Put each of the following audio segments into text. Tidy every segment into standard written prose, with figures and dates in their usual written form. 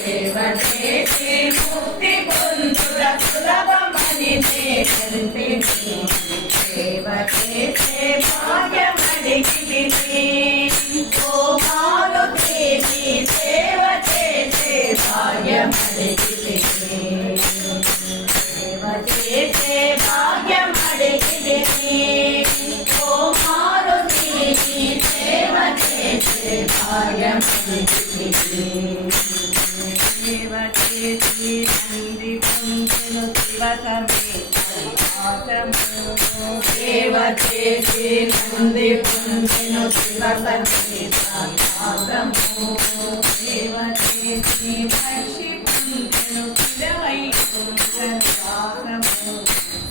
సేవ చేసి ముక్తి పొందుట సులభమని తెలిపిని సేవ చేసే భాగ్యమడిగితిని ఓ మారుతిని సేవ చేసే భాగ్యమడిగితిని సేవ చేసే భాగ్యమడిగితిని ఓ మారుతిని సేవ చేసే భాగ్యమడిగితిని సేవ చేసి నంది పొందెను శివ సేవ చేసి నంది పొందెను శివ సమేతము సేవ చేసి పక్షి పొందెను చిరవైకుంఠము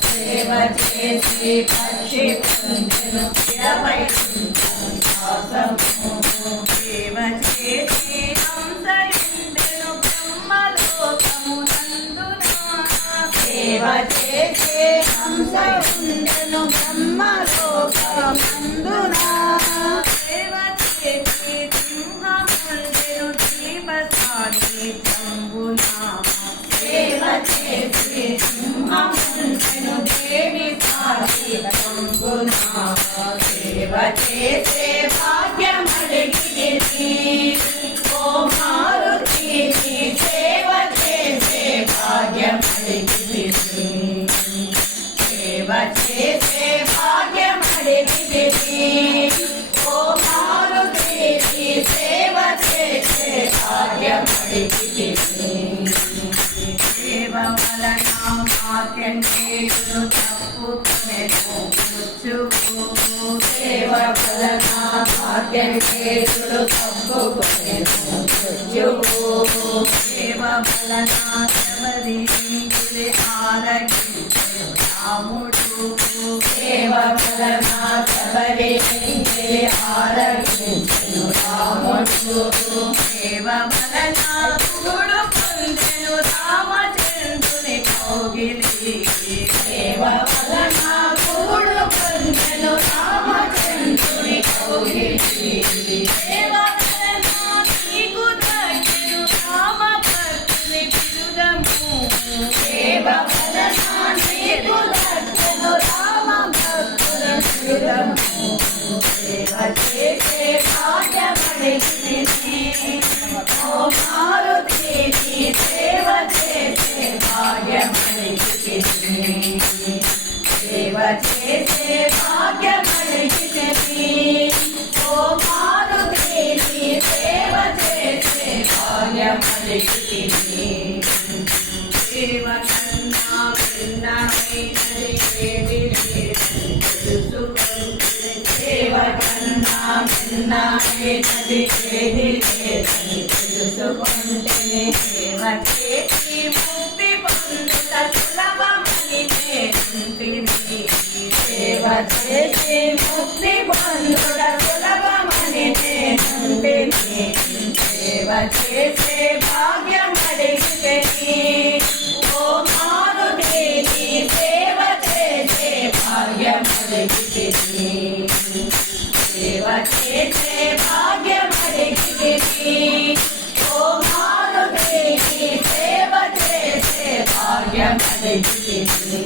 సేవ చేసి పక్షి పొందెను చిరవైకుంఠము సేవ చేసి హంసయుండెను బ్రహ్మలోకమునందున సేవ చేసి హంసయుండెను బ్రహ్మలోకమునందున సేవ చేసి సింహముండెను దీపసాన్నిధ్యంబున సేవ చేసి సింహముండెను దేవి సాన్నిధ్యంబున సేవ చేసే భాగ్యమడిగితిని ఓ మారుతిని సేవ చేసే భాగ్యమడిగితిని సేవ చేసే భాగ్యమడిగితిని ఓ మారుతిని సేవ చేసే భాగ్యమడిగితిని సేవ వలన మార్కండేయుడు తప్పుకొనెను మృత్యువు సేవ వలన మార్కండేయుడు తప్పుకొనెను మృత్యువు సేవ వలన శబరీషుడి ఆరగించెను రాముడు సేవ వలన శబరీషుడి ఆరగించెను రాముడు సేవ వలన గుడు పొందెను రామచంద్రుని కౌగిలి సేవ వలన గుడు పొందెను రామచంద్రుని కౌగిలి సేవ వలన నీకు దక్కెను రామ భక్తుని బిరుదము సేవ వలన నీకు దక్కెను రామ భక్తుని బిరుదము సేవ చేసే భాగ్యమడిగితిని ఓ మారుతిని సేవ చేసే భాగ్యమడిగితిని సేవ చేసే భాగ్యమడిగితిని ఓ మారుతిని సేవ చేసే భాగ్యమడిగితిని సేవ కన్నా భిన్నమైనది ఏది లేదని తెలుసుకొంటిని సేవ కన్నా భిన్నమైనది ఏది లేదని తెలుసుకొంటిని సేవ చేసి ముక్తి పొందుట సులభమని తెలిపిని సేవ చేసి ముక్తి పొందుట సులభమని తెలిపిని సేవ చేసే భాగ్యమడిగితిని ఓ మారుతిని సేవ చేసే భాగ్యమడిగితిని సేవ చేసే భాగ్యమడిగితిని ఓ మారుతిని సేవ చేసే భాగ్యమడిగితిని